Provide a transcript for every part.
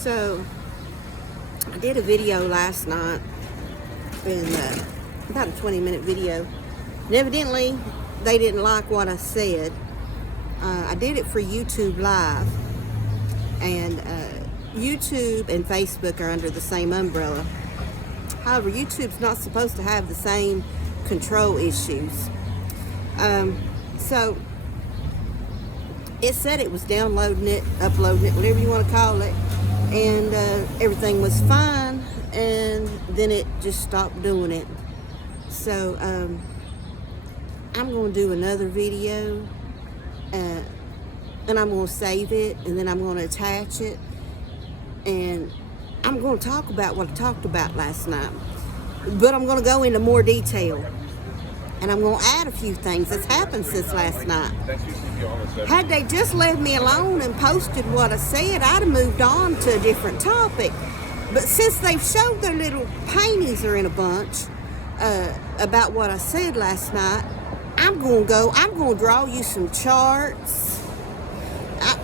So, I did a video last night, about a 20-minute video. And evidently, they didn't like what I said. I did it for YouTube Live. And YouTube and Facebook are under the same umbrella. However, YouTube's not supposed to have the same control issues. So, it said it was downloading it, uploading it, whatever you want to call it. And everything was fine. And then it just stopped doing it. So, I'm going to do another video. And I'm going to save it. And then I'm going to attach it. And I'm going to talk about what I talked about last night. But I'm going to go into more detail. And I'm going to add a few things that's happened since last night. Had they just left me alone and posted what I said, I'd have moved on to a different topic. But since they've showed their little panties are in a bunch about what I said last night, I'm going to draw you some charts.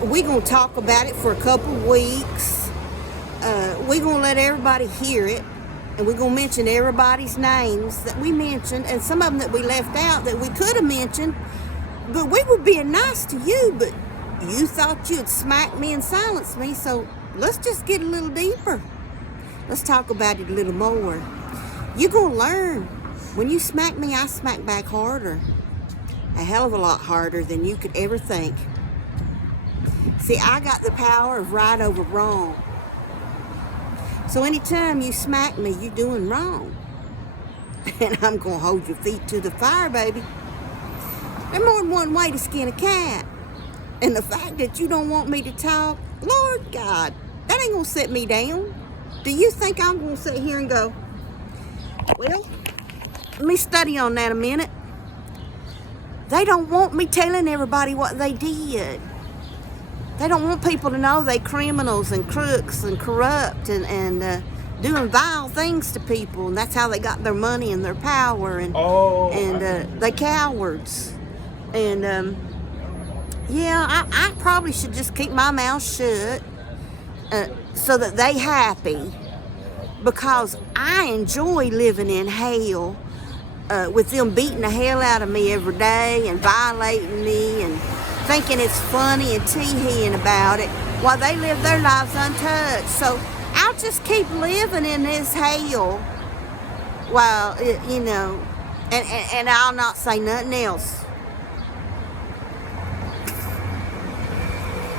We're going to talk about it for a couple weeks. We're going to let everybody hear it. And we're going to mention everybody's names that we mentioned, and some of them that we left out that we could have mentioned. But we were being nice to you, but you thought you'd smack me and silence me, so let's just get a little deeper. Let's talk about it a little more. You're going to learn. When you smack me, I smack back harder. A hell of a lot harder than you could ever think. See, I got the power of right over wrong. So anytime you smack me, you're doing wrong. And I'm going to hold your feet to the fire, baby. There's more than one way to skin a cat. And the fact that you don't want me to talk, Lord God, that ain't going to set me down. Do you think I'm going to sit here and go, well, let me study on that a minute. They don't want me telling everybody what they did. They don't want people to know they criminals and crooks and corrupt and doing vile things to people. And that's how they got their money and their power. And they cowards. And, I probably should just keep my mouth shut so that they happy. Because I enjoy living in hell with them beating the hell out of me every day and violating me and thinking it's funny and tee-heeing about it while they live their lives untouched. So I'll just keep living in this hell while, and I'll not say nothing else.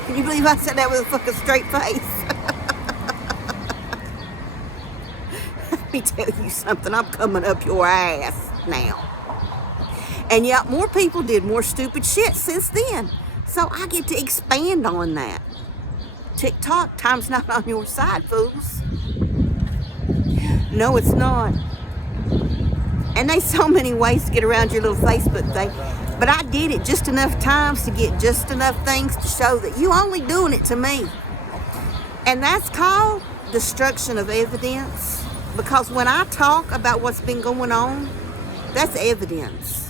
Can you believe I said that with a fucking straight face? Let me tell you something, I'm coming up your ass now. And yet more people did more stupid shit since then. So I get to expand on that. TikTok, time's not on your side, fools. No, it's not. And there's so many ways to get around your little Facebook thing. But I did it just enough times to get just enough things to show that you only doing it to me. And that's called destruction of evidence. Because when I talk about what's been going on, that's evidence.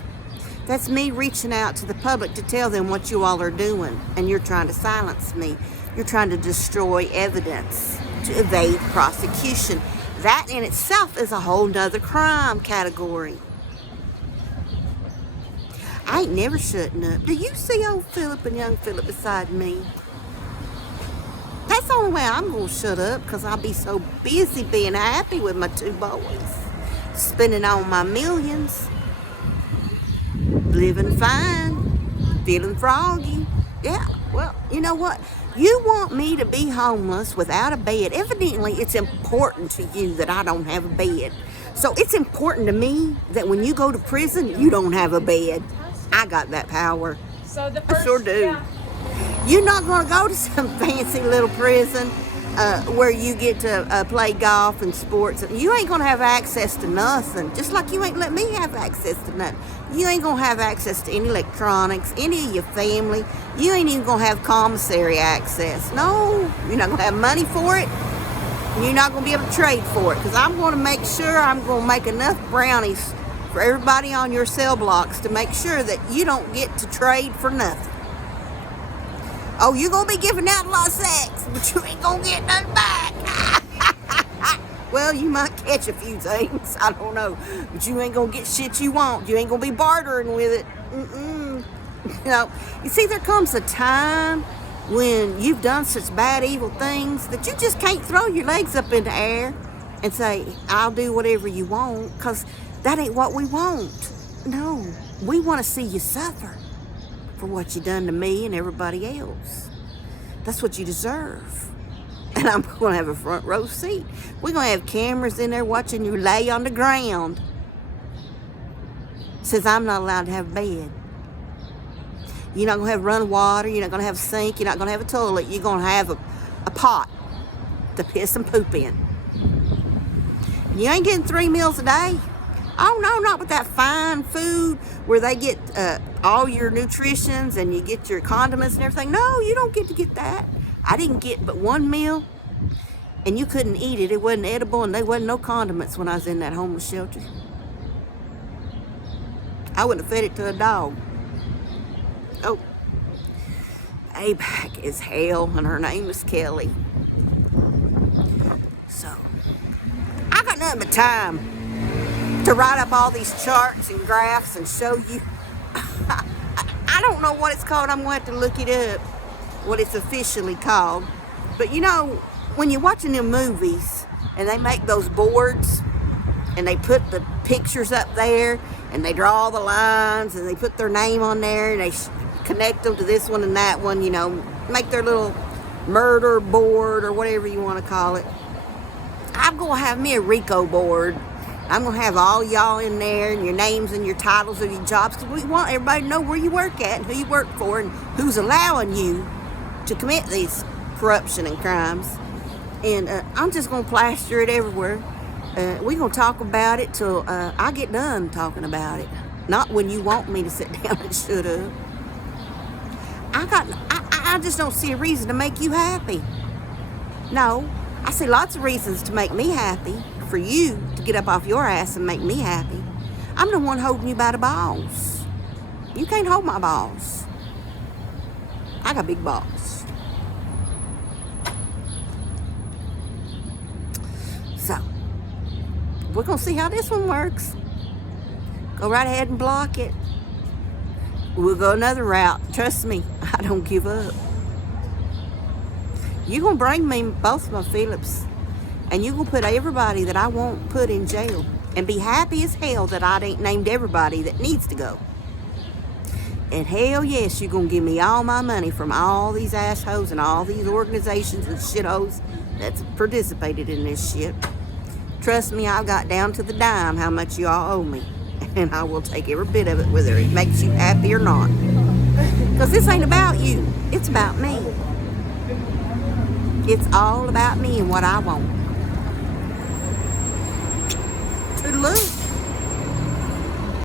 That's me reaching out to the public to tell them what you all are doing. And you're trying to silence me. You're trying to destroy evidence to evade prosecution. That in itself is a whole nother crime category. I ain't never shutting up. Do you see old Philip and young Philip beside me? That's the only way I'm going to shut up, because I'll be so busy being happy with my two boys. Spending all my millions. Living fine. Feeling froggy. Yeah, well, you know what? You want me to be homeless without a bed. Evidently, it's important to you that I don't have a bed. So it's important to me that when you go to prison, you don't have a bed. I got that power. So the I sure do. Yeah. You're not going to go to some fancy little prison where you get to play golf and sports. You ain't going to have access to nothing. Just like you ain't let me have access to nothing. You ain't going to have access to any electronics, any of your family. You ain't even going to have commissary access. No, you're not going to have money for it. You're not going to be able to trade for it. Because I'm going to make sure I'm going to make enough brownies for everybody on your cell blocks to make sure that you don't get to trade for nothing. Oh, you gonna be giving out a lot of sex, but you ain't gonna get nothing back. Well, you might catch a few things, I don't know, but you ain't gonna get shit you want. You ain't gonna be bartering with it. You know, you see, there comes a time when you've done such bad, evil things that you just can't throw your legs up in the air and say, I'll do whatever you want, because that ain't what we want. No, we want to see you suffer for what you done to me and everybody else. That's what you deserve. And I'm going to have a front row seat. We're going to have cameras in there watching you lay on the ground. Says I'm not allowed to have a bed. You're not going to have running water. You're not going to have a sink. You're not going to have a toilet. You're going to have a pot to piss and poop in. And you ain't getting 3 meals a day. Oh, no, not with that fine food where they get all your nutritions and you get your condiments and everything. No, you don't get to get that. I didn't get but 1 meal, and you couldn't eat it. It wasn't edible, and there wasn't no condiments when I was in that homeless shelter. I wouldn't have fed it to a dog. Oh, payback is hell, and her name is Kelly. So, I got nothing but time to write up all these charts and graphs and show you. I don't know what it's called. I'm going to have to look it up, what it's officially called. But you know, when you're watching them movies and they make those boards and they put the pictures up there and they draw the lines and they put their name on there and they connect them to this one and that one, you know, make their little murder board or whatever you want to call it. I'm going to have me a RICO board. I'm going to have all y'all in there and your names and your titles of your jobs, because we want everybody to know where you work at and who you work for and who's allowing you to commit these corruption and crimes. And I'm just going to plaster it everywhere. We're going to talk about it till I get done talking about it. Not when you want me to sit down and shut up. I just don't see a reason to make you happy. No, I see lots of reasons to make me happy, for you to get up off your ass and make me happy. I'm the one holding you by the balls. You can't hold my balls. I got big balls. So, we're going to see how this one works. Go right ahead and block it. We'll go another route. Trust me, I don't give up. You're going to bring me both my Phillips, and you're going to put everybody that I won't put in jail, and be happy as hell that I ain't named everybody that needs to go. And hell yes, you're going to give me all my money from all these assholes and all these organizations and shitholes that's participated in this shit. Trust me, I've got down to the dime how much you all owe me. And I will take every bit of it, whether it makes you happy or not. Because this ain't about you. It's about me. It's all about me and what I want. Toodaloo.